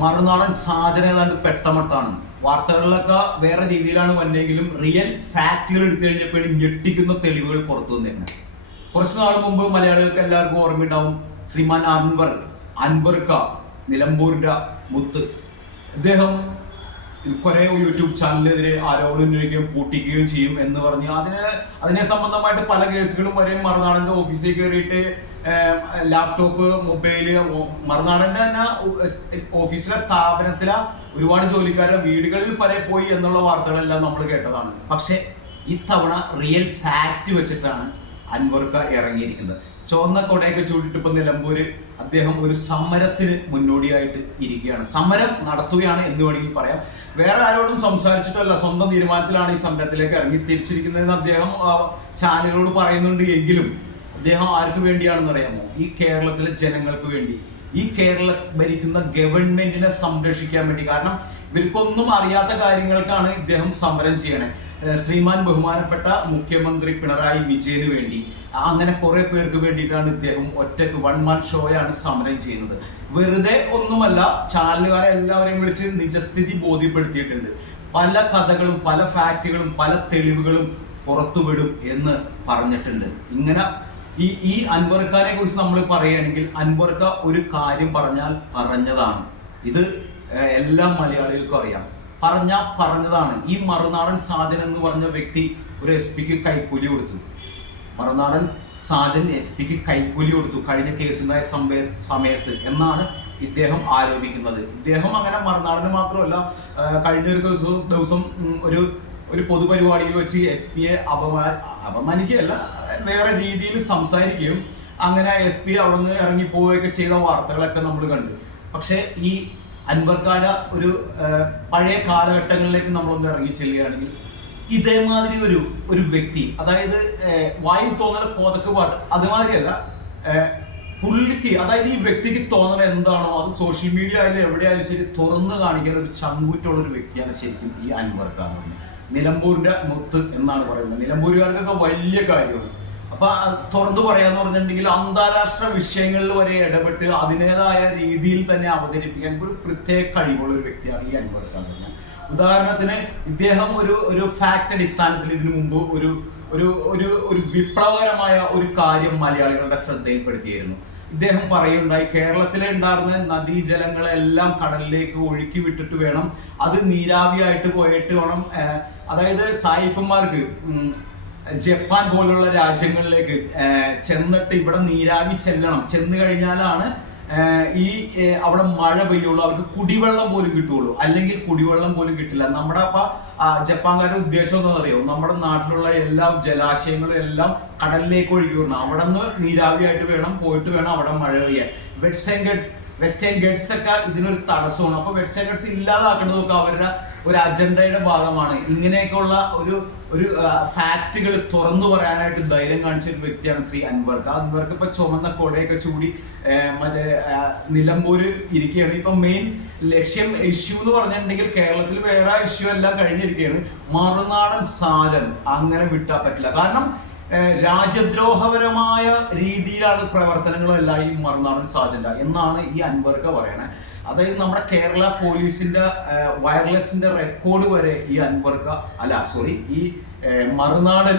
മറുനാടൻ സാധനം ഏതാണ്ട് പെട്ടമട്ടാണ്. വാർത്തകളിലൊക്കെ വേറെ രീതിയിലാണ് വന്നെങ്കിലും റിയൽ ഫാക്റ്റുകൾ എടുത്തു കഴിഞ്ഞപ്പോൾ ഞെട്ടിക്കുന്ന തെളിവുകൾ പുറത്തു വന്നിരുന്നത്. കുറച്ച് നാൾ മുമ്പ് മലയാളികൾക്ക് എല്ലാവർക്കും ഓർമ്മയുണ്ടാവും ശ്രീമാൻ അൻവർ അൻവർക്ക നിലമ്പൂരിന്റെ മുത്ത്. അദ്ദേഹം കുറെ യൂട്യൂബ് ചാനലിനെതിരെ ആരോപണം ഉന്നയിക്കുകയും പൂട്ടിക്കുകയും ചെയ്യും എന്ന് പറഞ്ഞ് അതിന് അതിനെ സംബന്ധമായിട്ട് പല കേസുകളും വരെയും മറുനാടന്റെ ഓഫീസിൽ കയറിയിട്ട് ലാപ്ടോപ്പ് മൊബൈൽ മറുനാടന്റെ തന്നെ ഓഫീസിലെ സ്ഥാപനത്തിലെ ഒരുപാട് ജോലിക്കാരെ വീടുകളിൽ പല പോയി എന്നുള്ള വാർത്തകളെല്ലാം നമ്മൾ കേട്ടതാണ്. പക്ഷെ ഇത്തവണ റിയൽ ഫാക്റ്റ് വെച്ചിട്ടാണ് അൻവർക്ക ഇറങ്ങിയിരിക്കുന്നത്. ചുവന്ന കൊടയൊക്കെ ഇപ്പൊ നിലമ്പൂര് അദ്ദേഹം ഒരു സമരത്തിന് മുന്നോടിയായിട്ട് ഇരിക്കുകയാണ്. സമരം നടത്തുകയാണ് എന്ന് വേണമെങ്കിൽ പറയാം. വേറെ ആരോടും സംസാരിച്ചിട്ടല്ല സ്വന്തം തീരുമാനത്തിലാണ് ഈ സമരത്തിലേക്ക് ഇറങ്ങി തിരിച്ചിരിക്കുന്നതെന്ന് അദ്ദേഹം ചാനലിനോട് പറയുന്നുണ്ട് എങ്കിലും അദ്ദേഹം ആർക്ക് വേണ്ടിയാണെന്ന് അറിയാമോ? ഈ കേരളത്തിലെ ജനങ്ങൾക്ക് വേണ്ടി. ഈ കേരള ഭരിക്കുന്ന ഗവൺമെന്റിനെ സംരക്ഷിക്കാൻ വേണ്ടി. കാരണം ഇവർക്കൊന്നും അറിയാത്ത കാര്യങ്ങൾക്കാണ് ഇദ്ദേഹം സമരം ചെയ്യണേ. ശ്രീമാൻ ബഹുമാനപ്പെട്ട മുഖ്യമന്ത്രി പിണറായി വിജയന് വേണ്ടി. അങ്ങനെ കുറെ പേർക്ക് വേണ്ടിയിട്ടാണ് ഇദ്ദേഹം ഒറ്റയ്ക്ക് വൺ മാൻ ഷോയാണ് സമരം ചെയ്യുന്നത്. വെറുതെ ഒന്നുമല്ല ചാനലുകാരെ എല്ലാവരെയും വിളിച്ച് നിജസ്ഥിതി ബോധ്യപ്പെടുത്തിയിട്ടുണ്ട്. പല കഥകളും പല ഫാക്റ്റുകളും പല തെളിവുകളും പുറത്തുവിടും എന്ന് പറഞ്ഞിട്ടുണ്ട്. ഇങ്ങനെ ഈ ഈ അൻവർഖാനെ കുറിച്ച് നമ്മൾ പറയുകയാണെങ്കിൽ അൻവർക്ക ഒരു കാര്യം പറഞ്ഞാൽ പറഞ്ഞതാണ്. ഇത് എല്ലാ മലയാളികൾക്കും അറിയാം. പറഞ്ഞ പറഞ്ഞതാണ്. ഈ മറുനാടൻ സാജൻ എന്ന് പറഞ്ഞ വ്യക്തി ഒരു എസ് പിക്ക് കൈക്കൂലി കൊടുത്തു. മറുനാടൻ സാജൻ എസ് പിക്ക് കൈക്കൂലി കൊടുത്തു കഴിഞ്ഞ കേസുണ്ടായ സമയ സമയത്ത് എന്നാണ് ഇദ്ദേഹം ആരോപിക്കുന്നത്. ഇദ്ദേഹം അങ്ങനെ മറുനാടന് മാത്രമല്ല കഴിഞ്ഞ ഒരു ദിവസം ഒരു ഒരു പൊതുപരിപാടിയിൽ വെച്ച് എസ് പിയെ അപമാ അപമാനിക്കുകയല്ല വേറെ രീതിയിൽ സംസാരിക്കുകയും അങ്ങനെ എസ് പി അവിടെ നിന്ന് ഇറങ്ങിപ്പോവുകയൊക്കെ ചെയ്ത വാർത്തകളൊക്കെ നമ്മൾ കണ്ടു. പക്ഷെ ഈ അൻവർക്കാട ഒരു പഴയ കാലഘട്ടങ്ങളിലേക്ക് നമ്മളൊന്ന് ഇറങ്ങി ചെല്ലുകയാണെങ്കിൽ ഇതേമാതിരി ഒരു ഒരു വ്യക്തി അതായത് വായിൽ തോന്നൽ കോതക്ക് പാട്ട് അതുമാതിരിയല്ല പുള്ളിക്ക് അതായത് ഈ വ്യക്തിക്ക് തോന്നൽ എന്താണോ അത് സോഷ്യൽ മീഡിയ ആയാലും എവിടെയായാലും ശരി തുറന്നു കാണിക്കാൻ ഒരു ചങ്കൂറ്റുള്ള ഒരു വ്യക്തിയാണ് ശരിക്കും ഈ അൻവർക്കാന്ന് നിലമ്പൂരിന്റെ മുത്ത് എന്നാണ് പറയുന്നത്. നിലമ്പൂരുകാർക്കൊക്കെ വലിയ കാര്യമാണ്. അപ്പൊ തുറന്നു പറയാന്ന് പറഞ്ഞിട്ടുണ്ടെങ്കിൽ അന്താരാഷ്ട്ര വിഷയങ്ങളിൽ വരെ ഇടപെട്ട് അതിന്റെതായ രീതിയിൽ തന്നെ അവതരിപ്പിക്കാൻ ഒരു പ്രത്യേക കഴിവുള്ള ഒരു വ്യക്തിയാണ് ഈ അൻവർ ഖാൻ ഉദാഹരണത്തിന് ഇദ്ദേഹം ഒരു ഒരു ഫാക്ട് അടിസ്ഥാനത്തിൽ ഇതിനു മുമ്പ് ഒരു ഒരു ഒരു ഒരു വിപ്ലവകരമായ ഒരു കാര്യം മലയാളികളുടെ ശ്രദ്ധയിൽപ്പെടുത്തിയിരുന്നു. ഇദ്ദേഹം പറയുണ്ടായി കേരളത്തിലെ ഉണ്ടായിരുന്ന നദീജലങ്ങളെല്ലാം കടലിലേക്ക് ഒഴുക്കി വിട്ടിട്ട് വേണം അത് നീരാവിയായിട്ട് പോയിട്ട് വേണം അതായത് സായിപ്പന്മാർക്ക് ജപ്പാൻ പോലുള്ള രാജ്യങ്ങളിലേക്ക് ചെന്നിട്ട് ഇവിടെ നീരാവി ചെല്ലണം. ചെന്ന് കഴിഞ്ഞാലാണ് ഈ അവിടെ മഴ പെയ്യുള്ളൂ അവർക്ക് കുടിവെള്ളം പോലും കിട്ടുള്ളൂ അല്ലെങ്കിൽ കുടിവെള്ളം പോലും കിട്ടില്ല. നമ്മുടെ അപ്പൊ ജപ്പാൻകാരുടെ ഉദ്ദേശം എന്താണെന്ന് അറിയോ? നമ്മുടെ നാട്ടിലുള്ള എല്ലാ ജലാശയങ്ങളും എല്ലാം കടലിലേക്ക് ഒഴുകി വിടണം അവിടെ നിന്ന് നീരാവിയായിട്ട് വേണം പോയിട്ട് വേണം അവിടെ മഴ പെയ്യാൻ. വെസ്റ്റേൺ ഗഡ്സ് വെസ്റ്റേൺ ഗഡ്സ് ഒക്കെ ഇതിനൊരു തടസ്സമാണ്. അപ്പൊ വെസ്റ്റേൺ ഗഡ്സ് ഇല്ലാതാക്കേണ്ടതൊക്കെ അവരുടെ ഒരു അജണ്ടയുടെ ഭാഗമാണ്. ഇങ്ങനെയൊക്കെയുള്ള ഒരു ഒരു ഫാക്റ്റുകൾ തുറന്നു പറയാനായിട്ട് ധൈര്യം കാണിച്ച ഒരു വ്യക്തിയാണ് ശ്രീ അൻവർക്ക് അൻവർക്ക് ഇപ്പൊ ചുമന്ന കൊടയൊക്കെ ചൂടി മറ്റേ നിലമ്പൂര് ഇരിക്കുകയാണ് ഇപ്പൊ മെയിൻ ലക്ഷ്യം ഇഷ്യൂ എന്ന് പറഞ്ഞിട്ടുണ്ടെങ്കിൽ കേരളത്തിൽ വേറെ ഇഷ്യൂ എല്ലാം കഴിഞ്ഞിരിക്കുകയാണ് മറുനാടൻ സാജൻ അങ്ങനെ വിട്ടാൻ പറ്റില്ല. കാരണം രാജ്യദ്രോഹപരമായ രീതിയിലാണ് പ്രവർത്തനങ്ങളെല്ലാം ഈ മറുനാടൻ സാജന്റ എന്നാണ് ഈ അൻവർക്ക പറയണേ. അതായത് നമ്മുടെ കേരള പോലീസിന്റെ വയർലെസിന്റെ റെക്കോർഡ് വരെ ഈ അൻവർക്ക അല്ല സോറി ഈ മറുനാടൻ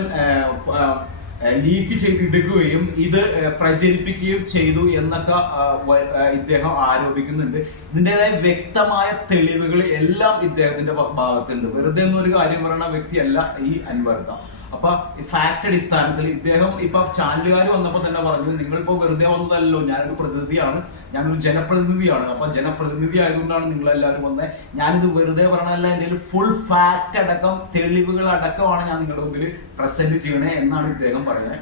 ലീക്ക് ചെയ്തെടുക്കുകയും ഇത് പ്രചരിപ്പിക്കുകയും ചെയ്തു എന്നൊക്കെ ഇദ്ദേഹം ആരോപിക്കുന്നുണ്ട്. ഇതിന്റെതായ വ്യക്തമായ തെളിവുകൾ എല്ലാം ഇദ്ദേഹത്തിന്റെ ഭാഗത്തുണ്ട്. വെറുതെ എന്നൊരു കാര്യം പറയുന്ന വ്യക്തിയല്ല ഈ അൻവർക്ക അപ്പൊ ഫാക്ട് അടിസ്ഥാനത്തിൽ ഇദ്ദേഹം ഇപ്പൊ ചാനലുകാർ വന്നപ്പോൾ തന്നെ പറഞ്ഞു നിങ്ങൾ നിങ്ങളിപ്പോ വെറുതെ വന്നതല്ലോ ഞാനൊരു പ്രതിനിധിയാണ് ഞാനൊരു ജനപ്രതിനിധിയാണ്. അപ്പൊ ജനപ്രതിനിധി ആയതുകൊണ്ടാണ് നിങ്ങൾ എല്ലാവരും വന്നത് ഞാനിത് വെറുതെ പറഞ്ഞല്ല എന്റെ ഫുൾ ഫാക്ട് അടക്കം തെളിവുകൾ അടക്കമാണ് ഞാൻ നിങ്ങളുടെ മുമ്പിൽ പ്രസന്റ് ചെയ്യണേ എന്നാണ് ഇദ്ദേഹം പറയുന്നത്.